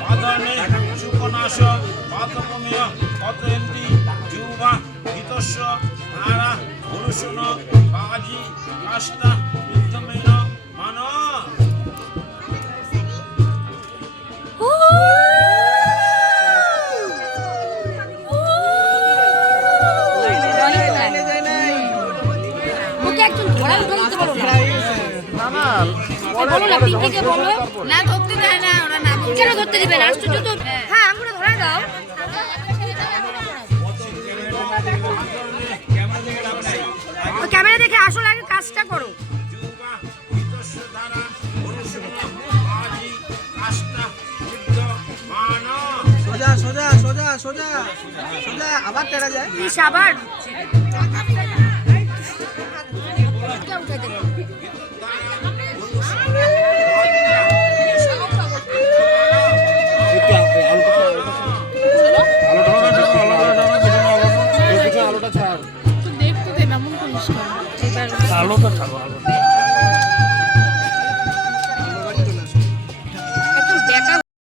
পাদনে সুপনাশ পাতকমীয় পতেন্তি যুবা হিতস্য নারা পুরুষণ বাজি কাষ্টা বিদ্যমেন মান না ধরতে দেয় না ওরা না কেন ধরতে দিবে না আশ্চর্য তো হ্যাঁ আঙ্গুলে ধরে দাও ক্যামেরা দেখে আসল আগে কাজটা করো সোজা সোজা সোজা সোজা সোজা আবার টেরা যায় আবার আলোটা ছাড়ো